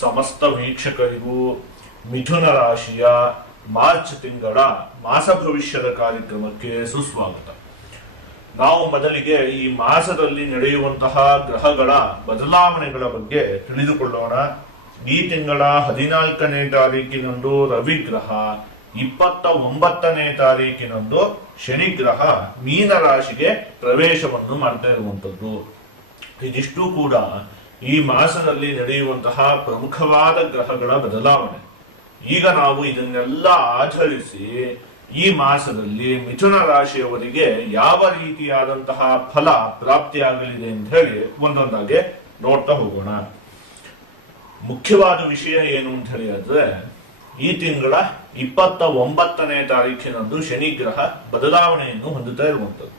ಸಮಸ್ತ ವೀಕ್ಷಕರಿಗೂ ಮಿಥುನ ರಾಶಿಯ ಮಾರ್ಚ್ ತಿಂಗಳ ಮಾಸ ಭವಿಷ್ಯದ ಕಾರ್ಯಕ್ರಮಕ್ಕೆ ಸುಸ್ವಾಗತ. ನಾವು ಮೊದಲಿಗೆ ಈ ಮಾಸದಲ್ಲಿ ನಡೆಯುವಂತಹ ಗ್ರಹಗಳ ಬದಲಾವಣೆಗಳ ಬಗ್ಗೆ ತಿಳಿದುಕೊಳ್ಳೋಣ. ಈ ತಿಂಗಳ 14ನೇ ತಾರೀಕಿನಂದು ರವಿ ಗ್ರಹ, 29ನೇ ತಾರೀಕಿನಂದು ಶನಿ ಗ್ರಹ ಮೀನ ರಾಶಿಗೆ ಪ್ರವೇಶವನ್ನು ಮಾಡ್ತಾ ಇರುವಂತದ್ದು. ಇದಿಷ್ಟು ಕೂಡ ಈ ಮಾಸದಲ್ಲಿ ನಡೆಯುವಂತಹ ಪ್ರಮುಖವಾದ ಗ್ರಹಗಳ ಬದಲಾವಣೆ. ಈಗ ನಾವು ಇದನ್ನೆಲ್ಲ ಆಧರಿಸಿ ಈ ಮಾಸದಲ್ಲಿ ಮಿಥುನ ರಾಶಿಯವರಿಗೆ ಯಾವ ರೀತಿಯಾದಂತಹ ಫಲ ಪ್ರಾಪ್ತಿಯಾಗಲಿದೆ ಅಂತ ಹೇಳಿ ಒಂದೊಂದಾಗೆ ನೋಡ್ತಾ ಹೋಗೋಣ. ಮುಖ್ಯವಾದ ವಿಷಯ ಏನು ಅಂತ ಹೇಳಿದ್ರೆ, ಈ ತಿಂಗಳ 29ನೇ ತಾರೀಕಿನಂದು ಶನಿ ಗ್ರಹ ಬದಲಾವಣೆಯನ್ನು ಹೊಂದುತ್ತಾ ಇರುವಂತದ್ದು.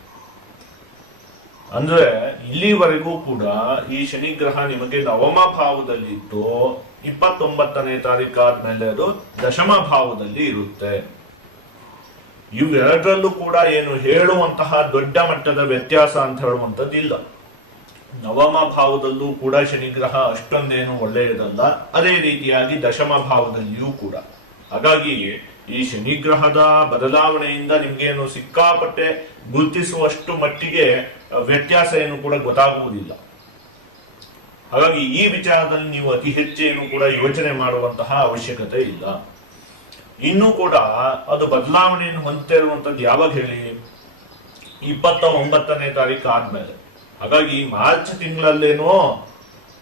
ಅಂದ್ರೆ ಇಲ್ಲಿವರೆಗೂ ಕೂಡ ಈ ಶನಿ ಗ್ರಹ ನಿಮಗೆ ನವಮ ಭಾವದಲ್ಲಿತ್ತು. 29ನೇ ತಾರೀಕು ಆದ್ಮೇಲೆ ಅದು ದಶಮ ಭಾವದಲ್ಲಿ ಇರುತ್ತೆ. ಇವೆರಡರಲ್ಲೂ ಕೂಡ ಏನು ಹೇಳುವಂತಹ ದೊಡ್ಡ ಮಟ್ಟದ ವ್ಯತ್ಯಾಸ ಅಂತ ಹೇಳುವಂಥದ್ದು ಇಲ್ಲ. ನವಮ ಭಾವದಲ್ಲೂ ಕೂಡ ಶನಿ ಗ್ರಹ ಅಷ್ಟೊಂದೇನು ಒಳ್ಳೆಯದಲ್ಲ, ಅದೇ ರೀತಿಯಾಗಿ ದಶಮ ಭಾವದಲ್ಲಿಯೂ ಕೂಡ. ಹಾಗಾಗಿ ಈ ಶನಿ ಗ್ರಹದ ಬದಲಾವಣೆಯಿಂದ ನಿಮ್ಗೇನು ಸಿಕ್ಕಾಪಟ್ಟೆ ಗುರುತಿಸುವಷ್ಟು ಮಟ್ಟಿಗೆ ವ್ಯತ್ಯಾಸ ಏನು ಕೂಡ ಗೊತ್ತಾಗುವುದಿಲ್ಲ. ಹಾಗಾಗಿ ಈ ವಿಚಾರದಲ್ಲಿ ನೀವು ಅತಿ ಹೆಚ್ಚೇನು ಕೂಡ ಯೋಚನೆ ಮಾಡುವಂತಹ ಅವಶ್ಯಕತೆ ಇಲ್ಲ. ಇನ್ನೂ ಕೂಡ ಅದು ಬದಲಾವಣೆಯನ್ನು ಹೊಂದ್ತಾ ಇರುವಂತದ್ದು ಯಾವಾಗ ಹೇಳಿ, 29ನೇ ತಾರೀಕು ಆದ್ಮೇಲೆ. ಹಾಗಾಗಿ ಮಾರ್ಚ್ ತಿಂಗಳಲ್ಲೇನೋ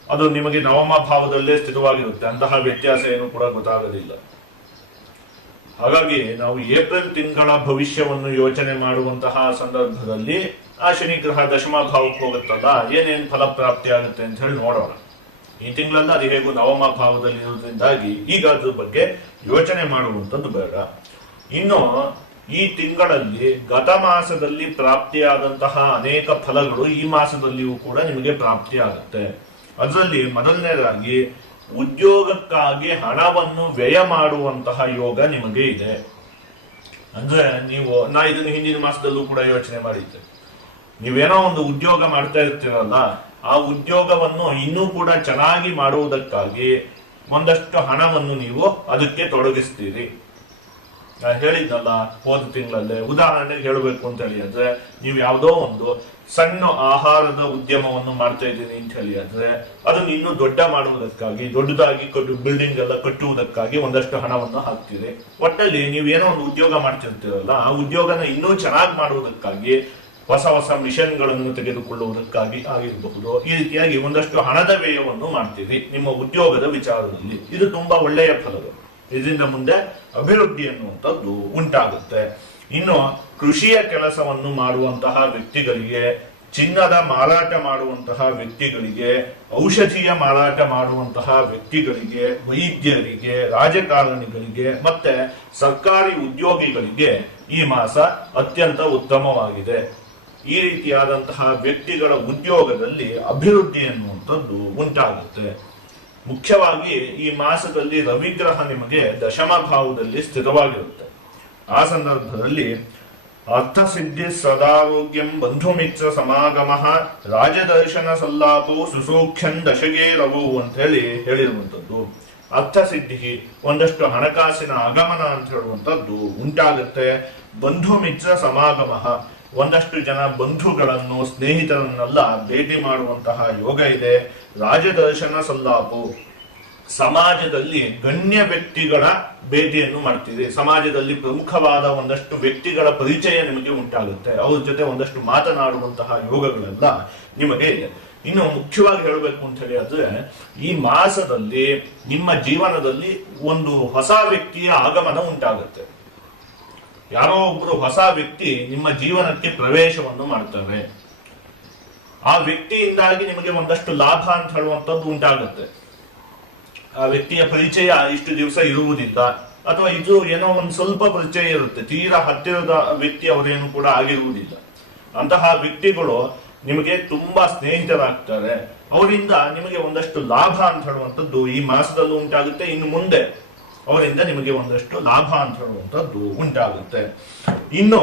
ಅದು ನಿಮಗೆ ನವಮ ಭಾವದಲ್ಲೇ ಸ್ಥಿತವಾಗಿರುತ್ತೆ, ಅಂತಹ ವ್ಯತ್ಯಾಸ ಏನು ಕೂಡ ಗೊತ್ತಾಗೋದಿಲ್ಲ. ಹಾಗಾಗಿ ನಾವು ಏಪ್ರಿಲ್ ತಿಂಗಳ ಭವಿಷ್ಯವನ್ನು ಯೋಚನೆ ಮಾಡುವಂತಹ ಸಂದರ್ಭದಲ್ಲಿ ಆ ಶನಿ ಗ್ರಹ ದಶಮ ಭಾವಕ್ಕೆ ಹೋಗುತ್ತಲ್ಲ, ಏನೇನು ಫಲ ಪ್ರಾಪ್ತಿ ಆಗುತ್ತೆ ಅಂತ ಹೇಳಿ ನೋಡೋಣ. ಈ ತಿಂಗಳಲ್ಲ, ಅದು ಹೇಗೂ ನವಮ ಭಾವದಲ್ಲಿ ಇರುವುದರಿಂದಾಗಿ ಈಗ ಅದ್ರ ಬಗ್ಗೆ ಯೋಚನೆ ಮಾಡುವಂಥದ್ದು ಬೇಡ. ಇನ್ನು ಈ ತಿಂಗಳಲ್ಲಿ ಗತ ಮಾಸದಲ್ಲಿ ಪ್ರಾಪ್ತಿಯಾದಂತಹ ಅನೇಕ ಫಲಗಳು ಈ ಮಾಸದಲ್ಲಿಯೂ ಕೂಡ ನಿಮಗೆ ಪ್ರಾಪ್ತಿಯಾಗುತ್ತೆ. ಅದರಲ್ಲಿ ಮೊದಲನೇದಾಗಿ ಉದ್ಯೋಗಕ್ಕಾಗಿ ಹಣವನ್ನು ವ್ಯಯ ಮಾಡುವಂತಹ ಯೋಗ ನಿಮಗೆ ಇದೆ. ಅಂದ್ರೆ ನಾ ಇದನ್ನು ಹಿಂದಿನ ಮಾಸದಲ್ಲೂ ಕೂಡ ಯೋಚನೆ ಮಾಡಿದ್ದೆ. ನೀವೇನೋ ಒಂದು ಉದ್ಯೋಗ ಮಾಡ್ತಾ ಇರ್ತೀರಲ್ಲ, ಆ ಉದ್ಯೋಗವನ್ನು ಇನ್ನೂ ಕೂಡ ಚೆನ್ನಾಗಿ ಮಾಡುವುದಕ್ಕಾಗಿ ಒಂದಷ್ಟು ಹಣವನ್ನು ನೀವು ಅದಕ್ಕೆ ತೊಡಗಿಸ್ತೀರಿ. ನಾನು ಹೇಳಿದ್ನಲ್ಲ ಹೋದ ತಿಂಗಳಲ್ಲೇ, ಉದಾಹರಣೆಗೆ ಹೇಳಬೇಕು ಅಂತ ಹೇಳಿದ್ರೆ, ನೀವು ಯಾವುದೋ ಒಂದು ಸಣ್ಣ ಆಹಾರದ ಉದ್ಯಮವನ್ನು ಮಾಡ್ತಾ ಇದ್ದೀನಿ ಅಂತ ಹೇಳಿದ್ರೆ ಅದನ್ನು ಇನ್ನೂ ದೊಡ್ಡ ಮಾಡುವುದಕ್ಕಾಗಿ, ದೊಡ್ಡದಾಗಿ ಬಿಲ್ಡಿಂಗ್ ಎಲ್ಲ ಕಟ್ಟುವುದಕ್ಕಾಗಿ ಒಂದಷ್ಟು ಹಣವನ್ನು ಹಾಕ್ತೀರಿ. ಒಟ್ಟಲ್ಲಿ ನೀವು ಏನೋ ಒಂದು ಉದ್ಯೋಗ ಮಾಡ್ತಿರ್ತೀರಲ್ಲ, ಆ ಉದ್ಯೋಗನ ಇನ್ನೂ ಚೆನ್ನಾಗಿ ಮಾಡುವುದಕ್ಕಾಗಿ, ಹೊಸ ಹೊಸ ಮಿಷನ್ಗಳನ್ನು ತೆಗೆದುಕೊಳ್ಳುವುದಕ್ಕಾಗಿ ಆಗಿರಬಹುದು, ಈ ರೀತಿಯಾಗಿ ಒಂದಷ್ಟು ಹಣದ ವ್ಯಯವನ್ನು ಮಾಡ್ತೀವಿ ನಿಮ್ಮ ಉದ್ಯೋಗದ ವಿಚಾರದಲ್ಲಿ. ಇದು ತುಂಬಾ ಒಳ್ಳೆಯ ಫಲಗಳು. ಇದರಿಂದ ಮುಂದೆ ಅಭಿವೃದ್ಧಿ ಅನ್ನುವಂಥದ್ದು ಉಂಟಾಗುತ್ತೆ. ಇನ್ನು ಕೃಷಿಯ ಕೆಲಸವನ್ನು ಮಾಡುವಂತಹ ವ್ಯಕ್ತಿಗಳಿಗೆ, ಚಿನ್ನದ ಮಾರಾಟ ಮಾಡುವಂತಹ ವ್ಯಕ್ತಿಗಳಿಗೆ, ಔಷಧಿಯ ಮಾರಾಟ ಮಾಡುವಂತಹ ವ್ಯಕ್ತಿಗಳಿಗೆ, ವೈದ್ಯರಿಗೆ, ರಾಜಕಾರಣಿಗಳಿಗೆ ಮತ್ತೆ ಸರ್ಕಾರಿ ಉದ್ಯೋಗಿಗಳಿಗೆ ಈ ಮಾಸ ಅತ್ಯಂತ ಉತ್ತಮವಾಗಿದೆ. ಈ ರೀತಿಯಾದಂತಹ ವ್ಯಕ್ತಿಗಳ ಉದ್ಯೋಗದಲ್ಲಿ ಅಭಿವೃದ್ಧಿ ಅನ್ನುವಂಥದ್ದು ಉಂಟಾಗುತ್ತೆ. ಮುಖ್ಯವಾಗಿ ಈ ಮಾಸದಲ್ಲಿ ರವಿಗ್ರಹ ನಿಮಗೆ ದಶಮ ಭಾವದಲ್ಲಿ ಸ್ಥಿತವಾಗಿರುತ್ತೆ. ಆ ಸಂದರ್ಭದಲ್ಲಿ ಅರ್ಥಸಿದ್ಧಿ ಸದಾರೋಗ್ಯಂ ಬಂಧುಮಿತ್ರ ಸಮಾಗಮ ರಾಜದರ್ಶನ ಸಲ್ಲಾಪವು ಸುಸೂಖ್ಯಂ ದಶಗೇ ರವು ಅಂತ ಹೇಳಿರುವಂಥದ್ದು. ಅರ್ಥಸಿದ್ಧಿ, ಒಂದಷ್ಟು ಹಣಕಾಸಿನ ಆಗಮನ ಅಂತ ಹೇಳುವಂಥದ್ದು ಉಂಟಾಗುತ್ತೆ. ಬಂಧುಮಿತ್ರ ಸಮಾಗಮ, ಒಂದಷ್ಟು ಜನ ಬಂಧುಗಳನ್ನು, ಸ್ನೇಹಿತರನ್ನೆಲ್ಲ ಭೇಟಿ ಮಾಡುವಂತಹ ಯೋಗ ಇದೆ. ರಾಜದರ್ಶನ ಸಲ್ಲಾಪು, ಸಮಾಜದಲ್ಲಿ ಗಣ್ಯ ವ್ಯಕ್ತಿಗಳ ಭೇಟಿಯನ್ನು ಮಾಡ್ತೀರಿ. ಸಮಾಜದಲ್ಲಿ ಪ್ರಮುಖವಾದ ಒಂದಷ್ಟು ವ್ಯಕ್ತಿಗಳ ಪರಿಚಯ ನಿಮಗೆ ಉಂಟಾಗುತ್ತೆ. ಅವ್ರ ಜೊತೆ ಒಂದಷ್ಟು ಮಾತನಾಡುವಂತಹ ಯೋಗಗಳೆಲ್ಲ ನಿಮಗೆ ಇದೆ. ಇನ್ನು ಮುಖ್ಯವಾಗಿ ಹೇಳಬೇಕು ಅಂತ ಹೇಳಿದ್ರೆ, ಈ ಮಾಸದಲ್ಲಿ ನಿಮ್ಮ ಜೀವನದಲ್ಲಿ ಒಂದು ಹೊಸ ವ್ಯಕ್ತಿಯ ಆಗಮನ ಉಂಟಾಗುತ್ತೆ. ಯಾರೋ ಒಬ್ರು ಹೊಸ ವ್ಯಕ್ತಿ ನಿಮ್ಮ ಜೀವನಕ್ಕೆ ಪ್ರವೇಶವನ್ನು ಮಾಡ್ತಾರೆ. ಆ ವ್ಯಕ್ತಿಯಿಂದಾಗಿ ನಿಮಗೆ ಒಂದಷ್ಟು ಲಾಭ ಅಂತ ಹೇಳುವಂಥದ್ದು ಉಂಟಾಗುತ್ತೆ. ಆ ವ್ಯಕ್ತಿಯ ಪರಿಚಯ ಇಷ್ಟು ದಿವಸ ಇರುವುದಿಲ್ಲ, ಅಥವಾ ಇದು ಏನೋ ಒಂದು ಸ್ವಲ್ಪ ಪರಿಚಯ ಇರುತ್ತೆ, ತೀರಾ ಹತ್ತಿರದ ವ್ಯಕ್ತಿ ಅವರೇನು ಕೂಡ ಆಗಿರುವುದಿಲ್ಲ. ಅಂತಹ ವ್ಯಕ್ತಿಗಳು ನಿಮಗೆ ತುಂಬಾ ಸ್ನೇಹಿತರಾಗ್ತಾರೆ. ಅವರಿಂದ ನಿಮಗೆ ಒಂದಷ್ಟು ಲಾಭ ಅಂತ ಹೇಳುವಂಥದ್ದು ಈ ಮಾಸದಲ್ಲೂ ಉಂಟಾಗುತ್ತೆ. ಇನ್ನು ಮುಂದೆ ಅವರಿಂದ ನಿಮಗೆ ಒಂದಷ್ಟು ಲಾಭ ಅಂತ ಹೇಳುವಂಥದ್ದು ಉಂಟಾಗುತ್ತೆ. ಇನ್ನು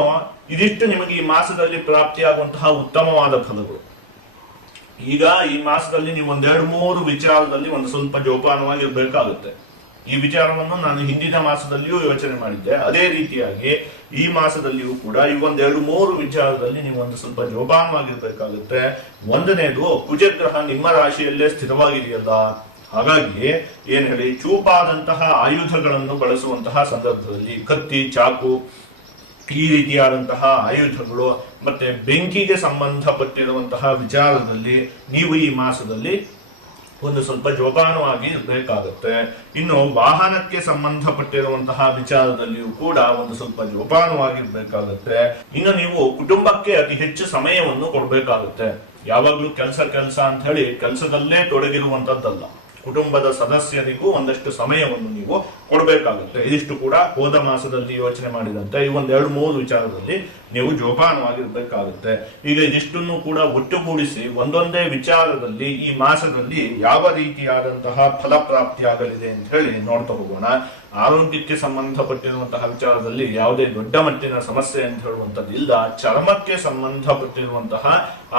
ಇದಿಷ್ಟು ನಿಮಗೆ ಈ ಮಾಸದಲ್ಲಿ ಪ್ರಾಪ್ತಿಯಾಗುವಂತಹ ಉತ್ತಮವಾದ ಫಲಗಳು. ಈಗ ಈ ಮಾಸದಲ್ಲಿ ನೀವು ಒಂದೆರಡು ಮೂರು ವಿಚಾರದಲ್ಲಿ ಒಂದು ಸ್ವಲ್ಪ ಜೋಪಾನವಾಗಿರ್ಬೇಕಾಗುತ್ತೆ. ಈ ವಿಚಾರವನ್ನು ನಾನು ಹಿಂದಿನ ಮಾಸದಲ್ಲಿಯೂ ಯೋಚನೆ ಮಾಡಿದ್ದೆ. ಅದೇ ರೀತಿಯಾಗಿ ಈ ಮಾಸದಲ್ಲಿಯೂ ಕೂಡ ಈ ಒಂದೆರಡು ಮೂರು ವಿಚಾರದಲ್ಲಿ ನೀವು ಒಂದು ಸ್ವಲ್ಪ ಜೋಪಾನವಾಗಿರ್ಬೇಕಾಗುತ್ತೆ. ಒಂದನೇದು, ಕುಜಗ್ರಹ ನಿಮ್ಮ ರಾಶಿಯಲ್ಲೇ ಸ್ಥಿರವಾಗಿದೆಯಲ್ಲ, ಹಾಗಾಗಿ ಏನ್ ಹೇಳಿ, ಚೂಪಾದಂತಹ ಆಯುಧಗಳನ್ನು ಬಳಸುವಂತಹ ಸಂದರ್ಭದಲ್ಲಿ ಕತ್ತಿ, ಚಾಕು, ಈ ರೀತಿಯಾದಂತಹ ಆಯುಧಗಳು ಮತ್ತೆ ಬೆಂಕಿಗೆ ಸಂಬಂಧಪಟ್ಟಿರುವಂತಹ ವಿಚಾರದಲ್ಲಿ ನೀವು ಈ ಮಾಸದಲ್ಲಿ ಒಂದು ಸ್ವಲ್ಪ ಜೋಪಾನವಾಗಿ ಇರಬೇಕಾಗುತ್ತೆ. ಇನ್ನು ವಾಹನಕ್ಕೆ ಸಂಬಂಧಪಟ್ಟಿರುವಂತಹ ವಿಚಾರದಲ್ಲಿಯೂ ಕೂಡ ಒಂದು ಸ್ವಲ್ಪ ಜೋಪಾನವಾಗಿರ್ಬೇಕಾಗುತ್ತೆ. ಇನ್ನು ನೀವು ಕುಟುಂಬಕ್ಕೆ ಅತಿ ಹೆಚ್ಚು ಸಮಯವನ್ನು ಕೊಡಬೇಕಾಗುತ್ತೆ. ಯಾವಾಗ್ಲೂ ಕೆಲಸ ಅಂತ ಹೇಳಿ ಕೆಲಸದಲ್ಲೇ ತೊಡಗಿರುವಂತದ್ದಲ್ಲ, ಕುಟುಂಬದ ಸದಸ್ಯರಿಗೂ ಒಂದಷ್ಟು ಸಮಯವನ್ನು ನೀವು ಕೊಡಬೇಕಾಗುತ್ತೆ. ಇದಿಷ್ಟು ಕೂಡ ಹೋದ ಮಾಸದಲ್ಲಿ ಯೋಚನೆ ಮಾಡಿದಂತೆ ಈ ಒಂದೆರಡು ಮೂರು ವಿಚಾರದಲ್ಲಿ ನೀವು ಜೋಪಾನವಾಗಿರ್ಬೇಕಾಗುತ್ತೆ. ಈಗ ಇದಿಷ್ಟನ್ನು ಕೂಡ ಒಟ್ಟುಗೂಡಿಸಿ ಒಂದೊಂದೇ ವಿಚಾರದಲ್ಲಿ ಈ ಮಾಸದಲ್ಲಿ ಯಾವ ರೀತಿಯಾದಂತಹ ಫಲಪ್ರಾಪ್ತಿಯಾಗಲಿದೆ ಅಂತ ಹೇಳಿ ನೋಡ್ತಾ ಹೋಗೋಣ. ಆರೋಗ್ಯಕ್ಕೆ ಸಂಬಂಧಪಟ್ಟಿರುವಂತಹ ವಿಚಾರದಲ್ಲಿ ಯಾವುದೇ ದೊಡ್ಡ ಮಟ್ಟಿನ ಸಮಸ್ಯೆ ಅಂತ ಹೇಳುವಂತದ್ದು ಇಲ್ಲ. ಚರ್ಮಕ್ಕೆ ಸಂಬಂಧಪಟ್ಟಿರುವಂತಹ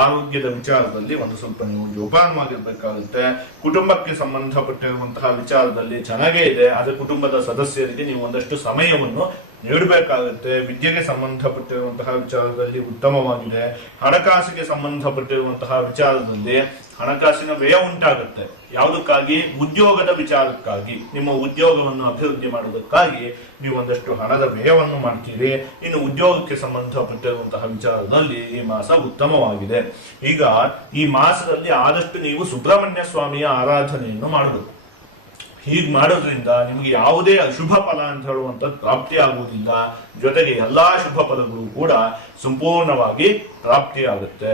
ಆರೋಗ್ಯದ ವಿಚಾರದಲ್ಲಿ ಒಂದು ಸ್ವಲ್ಪ ನೀವು ಜೋಪಾನವಾಗಿರ್ಬೇಕಾಗುತ್ತೆ. ಕುಟುಂಬಕ್ಕೆ ಸಂಬಂಧಪಟ್ಟಿರುವಂತಹ ವಿಚಾರದಲ್ಲಿ ಚೆನ್ನಾಗೇ ಇದೆ, ಆದರೆ ಕುಟುಂಬದ ಸದಸ್ಯರಿಗೆ ನೀವು ಒಂದಷ್ಟು ಸಮಯವನ್ನು ನೀಡಬೇಕಾಗುತ್ತೆ. ವಿದ್ಯೆಗೆ ಸಂಬಂಧಪಟ್ಟಿರುವಂತಹ ವಿಚಾರದಲ್ಲಿ ಉತ್ತಮವಾಗಿದೆ. ಹಣಕಾಸಿಗೆ ಸಂಬಂಧಪಟ್ಟಿರುವಂತಹ ವಿಚಾರದಲ್ಲಿ ಹಣಕಾಸಿನ ವ್ಯಯ ಉಂಟಾಗುತ್ತೆ. ಯಾವುದಕ್ಕಾಗಿ? ಉದ್ಯೋಗದ ವಿಚಾರಕ್ಕಾಗಿ, ನಿಮ್ಮ ಉದ್ಯೋಗವನ್ನು ಅಭಿವೃದ್ಧಿ ಮಾಡುವುದಕ್ಕಾಗಿ ನೀವು ಒಂದಷ್ಟು ಹಣದ ವ್ಯಯವನ್ನು ಮಾಡ್ತೀರಿ. ಇನ್ನು ಉದ್ಯೋಗಕ್ಕೆ ಸಂಬಂಧಪಟ್ಟಿರುವಂತಹ ವಿಚಾರದಲ್ಲಿ ಈ ಮಾಸ ಉತ್ತಮವಾಗಿದೆ. ಈಗ ಈ ಮಾಸದಲ್ಲಿ ಆದಷ್ಟು ನೀವು ಸುಬ್ರಹ್ಮಣ್ಯ ಸ್ವಾಮಿಯ ಆರಾಧನೆಯನ್ನು ಮಾಡಬೇಕು. ಹೀಗೆ ಮಾಡೋದ್ರಿಂದ ನಿಮಗೆ ಯಾವುದೇ ಅಶುಭ ಫಲ ಅಂತ ಹೇಳುವಂಥದ್ದು ಪ್ರಾಪ್ತಿ ಆಗುವುದಿಲ್ಲ. ಜೊತೆಗೆ ಎಲ್ಲಾ ಶುಭ ಫಲಗಳು ಕೂಡ ಸಂಪೂರ್ಣವಾಗಿ ಪ್ರಾಪ್ತಿಯಾಗುತ್ತೆ.